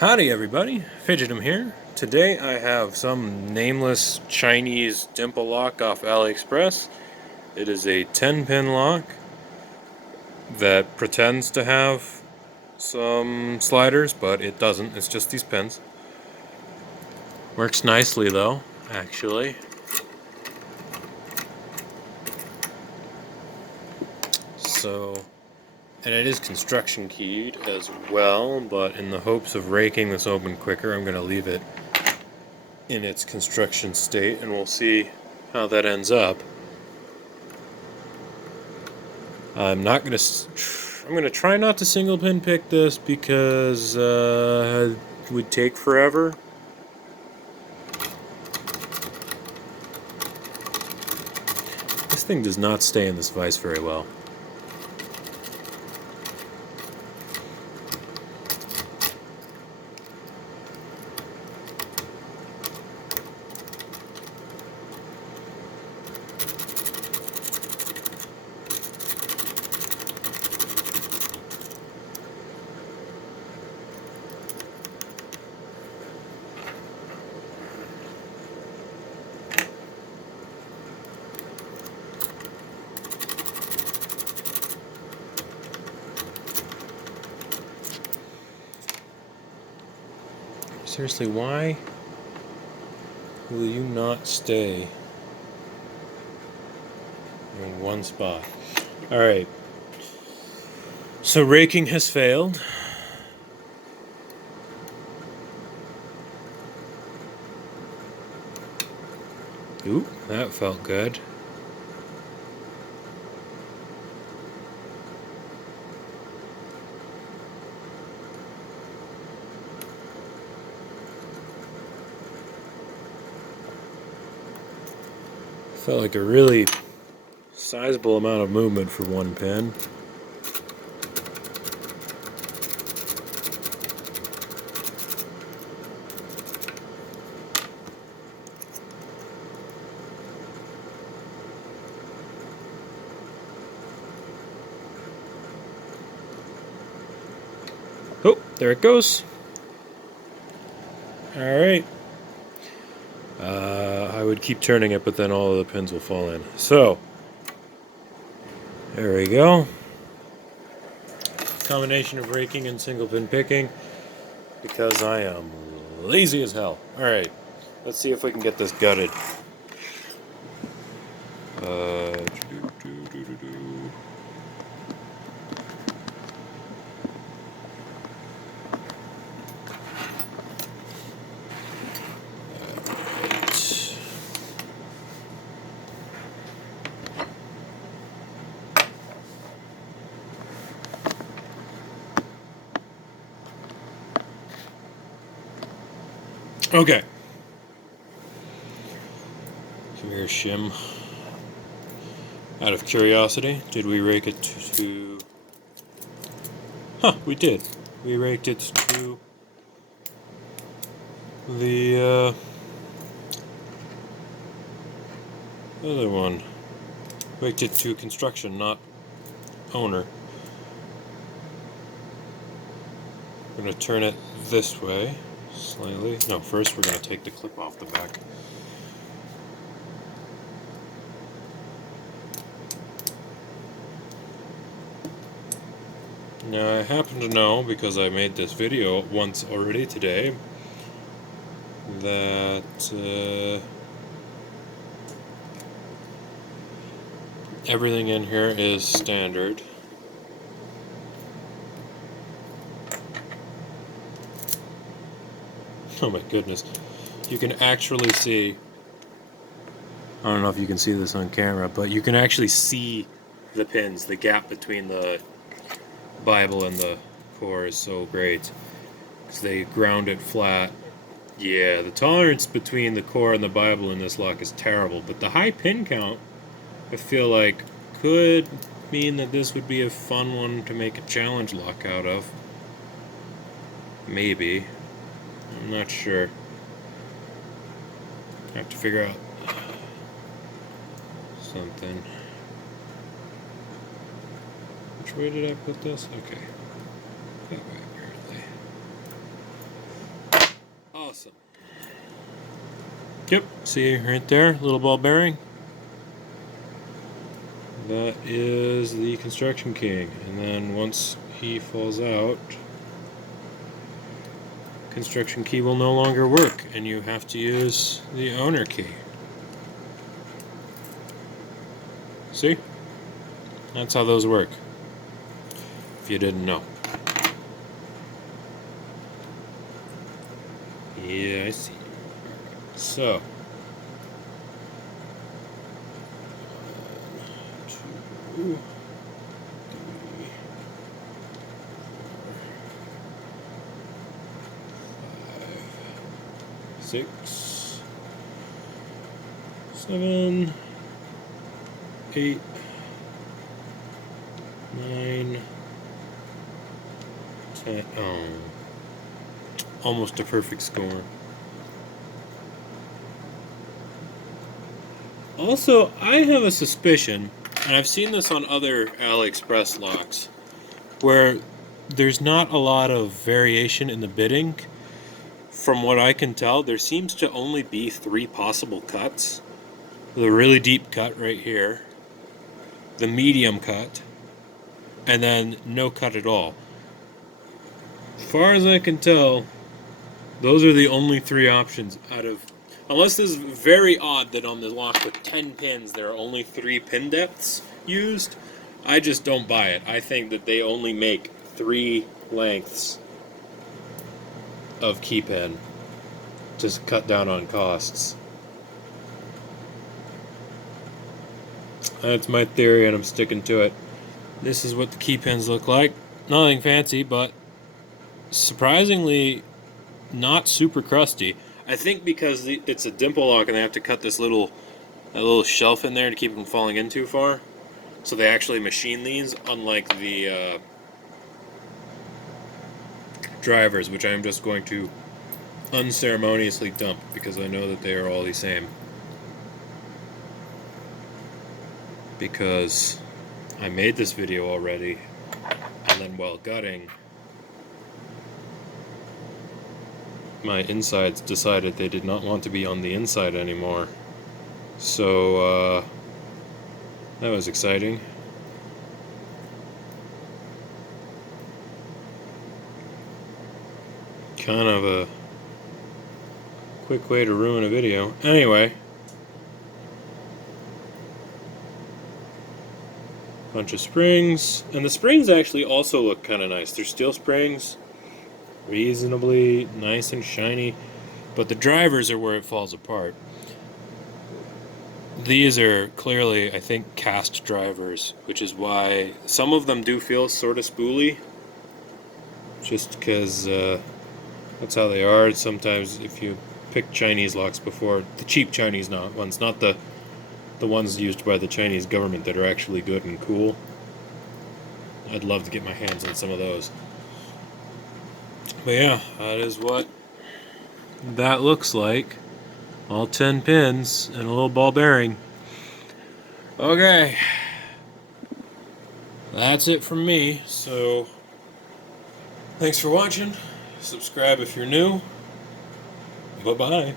Howdy everybody, Fidgetum here. Today I have some nameless Chinese Dimple lock off AliExpress. It is a 10-pin lock that pretends to have some sliders, but it doesn't. It's just these pins. Works nicely though, actually. And it is construction keyed as well, but in the hopes of raking this open quicker, I'm going to leave it in its construction state and we'll see how that ends up. I'm gonna try not to single pin pick this because it would take forever. This thing does not stay in this vise very well. Seriously, why will you not stay in one spot? Alright, so raking has failed. Ooh, that felt good. Felt like a really sizable amount of movement for one pin. Oh, there it goes. Alright. I would keep turning it, but then all of the pins will fall in. So, there we go. Combination of raking and single pin picking because I am lazy as hell. Alright, let's see if we can get this gutted. Okay. Come here, Shim. Out of curiosity, did we rake it to... Huh, we did. We raked it to the other one. Raked it to construction, not owner. I'm going to turn it this way, slightly. No, first we're going to take the clip off the back. Now I happen to know, because I made this video once already today, that everything in here is standard. Oh my goodness. You can actually see, I don't know if you can see this on camera, but you can actually see the pins. The gap between the Bible and the core is so great because they ground it flat. Yeah, the tolerance between the core and the Bible in this lock is terrible, but the high pin count, I feel like, could mean that this would be a fun one to make a challenge lock out of. Maybe. I'm not sure. I have to figure out something. Which way did I put this? Okay. That way, apparently. awesome. Yep, see right there, little ball bearing. That is the Construction King. And then once he falls out, Construction Key will no longer work, and you have to use the owner key. See? That's how those work, if you didn't know. Yeah, I see. So, 1, 2, 3, 4, 5, 6, 7, 8, 9, 10. Oh, almost a perfect score. Also, I have a suspicion, and I've seen this on other AliExpress locks, where there's not a lot of variation in the bitting. From what I can tell, there seems to only be 3 possible cuts. The really deep cut right here, the medium cut, and then no cut at all. As far as I can tell, those are the only 3 options out of... Unless this is very odd that on the lock with 10 pins there are only 3 pin depths used, I just don't buy it. I think that they only make 3 lengths of key pin to cut down on costs. That's my theory, and I'm sticking to it. This is what the key pins look like. Nothing fancy, but surprisingly not super crusty. I think because it's a Dimple lock and they have to cut this little shelf in there to keep them falling in too far. So they actually machine these, unlike the drivers, which I'm just going to unceremoniously dump because I know that they are all the same. Because I made this video already, and then while gutting, my insides decided they did not want to be on the inside anymore. So, that was exciting. Kind of a quick way to ruin a video. Anyway. Bunch of springs. And the springs actually also look kind of nice. They're steel springs. Reasonably nice and shiny. But the drivers are where it falls apart. These are clearly, I think, cast drivers, which is why some of them do feel sort of spooly. Just because that's how they are. Sometimes if you pick Chinese locks before, the cheap Chinese ones, not the ones used by the Chinese government that are actually good and cool. I'd love to get my hands on some of those. But yeah, that is what that looks like. All 10 pins and a little ball bearing. Okay. That's it from me. So, thanks for watching. Subscribe if you're new. Bye-bye.